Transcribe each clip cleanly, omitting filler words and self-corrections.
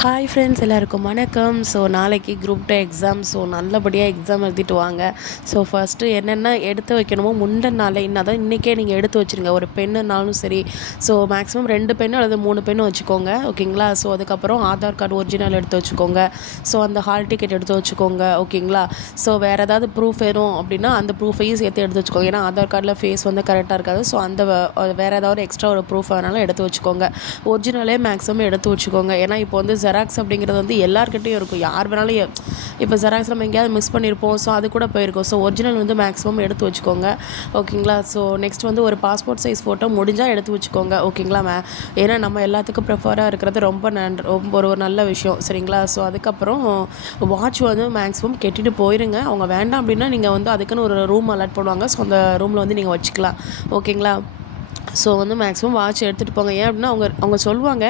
Hi friends, எல்லாருக்கும் வணக்கம். So நாளைக்கு குரூப் 2 எக்ஸாம். ஸோ நல்லபடியாக எக்ஸாம் எழுதிட்டு வாங்க. ஸோ ஃபஸ்ட்டு என்னென்ன எடுத்து வைக்கணுமோ முந்தின நாளே அதான் இன்றைக்கே நீங்கள் எடுத்து வச்சுருங்க. ஒரு பெண்ணுனாலும் சரி, ஸோ மேக்ஸிமம் 2 பென்னு அல்லது 3 பென்னு வச்சுக்கோங்க, ஓகேங்களா. ஸோ அதுக்கப்புறம் ஆதார் கார்டு ஒரிஜினல் எடுத்து வச்சுக்கோங்க. ஸோ அந்த ஹால் டிக்கெட் எடுத்து வச்சுக்கோங்க, ஓகேங்களா. ஸோ வேறு ஏதாவது ப்ரூஃப் வேணும் அப்படின்னா அந்த ப்ரூஃபையும் சேர்த்து எடுத்து வச்சுக்கோங்க. ஏன்னா ஆதார் கார்டில் ஃபேஸ் வந்து கரெக்டாக இருக்காது. ஸோ அந்த வேறு ஏதாவது எக்ஸ்ட்ரா ஒரு ப்ரூஃப் வேணாலும் எடுத்து வச்சுக்கோங்க. ஒரிஜினலே மேக்ஸிமம் எடுத்து வச்சுக்கோங்க. ஏன்னா இப்போ வந்து ஜெராக்ஸ் அப்படிங்கிறது வந்து எல்லாருக்கிட்டையும் இருக்கும். யார் வேணாலும் இப்போ ஜெராக்ஸ் நம்ம எங்கேயாவது மிஸ் பண்ணியிருப்போம். ஸோ அது கூட போயிருக்கும். ஸோ ஒரிஜினல் வந்து மேக்ஸிமம் எடுத்து வச்சுக்கோங்க, ஓகேங்களா. ஸோ நெக்ஸ்ட் வந்து ஒரு பாஸ்போர்ட் சைஸ் ஃபோட்டோ முடிஞ்சால் எடுத்து வச்சுக்கோங்க, ஓகேங்களா. ஏன்னா நம்ம எல்லாத்துக்கும் ப்ரிஃபராக இருக்கிறது ரொம்ப ஒரு நல்ல விஷயம், சரிங்களா. ஸோ அதுக்கப்புறம் வாட்ச் வந்து மேக்ஸிமம் கெட்டிட்டு போயிருங்க. அவங்க வேண்டாம் அப்படின்னா நீங்கள் வந்து அதுக்குன்னு ஒரு ரூம் அலாட் பண்ணுவாங்க. ஸோ அந்த ரூமில் வந்து நீங்கள் வச்சுக்கலாம், ஓகேங்களா. ஸோ வந்து மேக்ஸிமம் வாட்ச் எடுத்துகிட்டு போங்க. ஏன் அப்படின்னா அவங்க சொல்லுவாங்க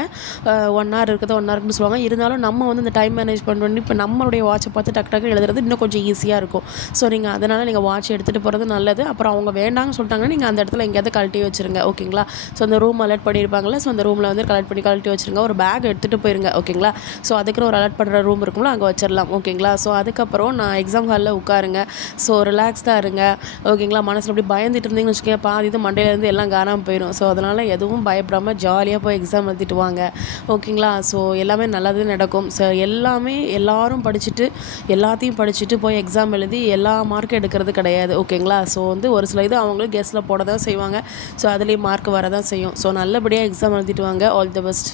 1 ஹவர் இருக்குது 1 ஹவர்னு சொல்லுவாங்க. இருந்தாலும் நம்ம வந்து இந்த டைம் மேனேஜ்மெண்ட் பண்ணி இப்போ நம்மளுடைய வாட்சை பார்த்து டக்கு டக்கு எழுதுறது இன்னும் கொஞ்சம் ஈஸியாக இருக்கும். ஸோ அதனால் நீங்கள் வாட்ச் எடுத்துகிட்டு போகிறது நல்லது. அப்புறம் அவங்க வேண்டாம்னு சொல்லிட்டாங்கன்னா நீங்கள் அந்த இடத்துல எங்கேயாவது கழட்டி வச்சுருங்க, ஓகேங்களா. ஸோ அந்த ரூம் அலர்ட் பண்ணியிருப்பாங்களே, ஸோ அந்த ரூமில் வந்து கழட்டி வச்சுருங்க. ஒரு பேக் எடுத்துகிட்டு போயிருங்க, ஓகேங்களா. ஸோ அதுக்குன்னு ஒரு அலர்ட் பண்ணுற ரூம் இருக்கும்ல, அங்கே வச்சிடலாம், ஓகேங்களா. ஸோ அதுக்கப்புறம் நான் எக்ஸாம் ஹாலில் உட்காருங்க. ஸோ ரிலாக்ஸ்டாக இருங்க, ஓகேங்களா. மனசில் அப்படி பயந்துட்டு இருந்தீங்கன்னு வச்சுக்கோங்க, பாதி இது மண்டையிலேருந்து எல்லாம் காணாமல் போயிடும். ஸோ அதனால் எதுவும் பயப்படாமல் ஜாலியாக போய் எக்ஸாம் எழுதிட்டு வாங்க, ஓகேங்களா. ஸோ எல்லாமே நல்லது நடக்கும். ஸோ எல்லாரும் எல்லாத்தையும் படிச்சுட்டு போய் எக்ஸாம் எழுதி எல்லா மார்க்கும் எடுக்கிறது கிடையாது, ஓகேங்களா. ஸோ வந்து ஒரு சில இது அவங்களும் கெஸ்ட்டில் போட தான் செய்வாங்க. ஸோ அதுலேயும் மார்க் வர தான் செய்யும். ஸோ நல்லபடியாக எக்ஸாம் எழுதிட்டு வாங்க. All the best.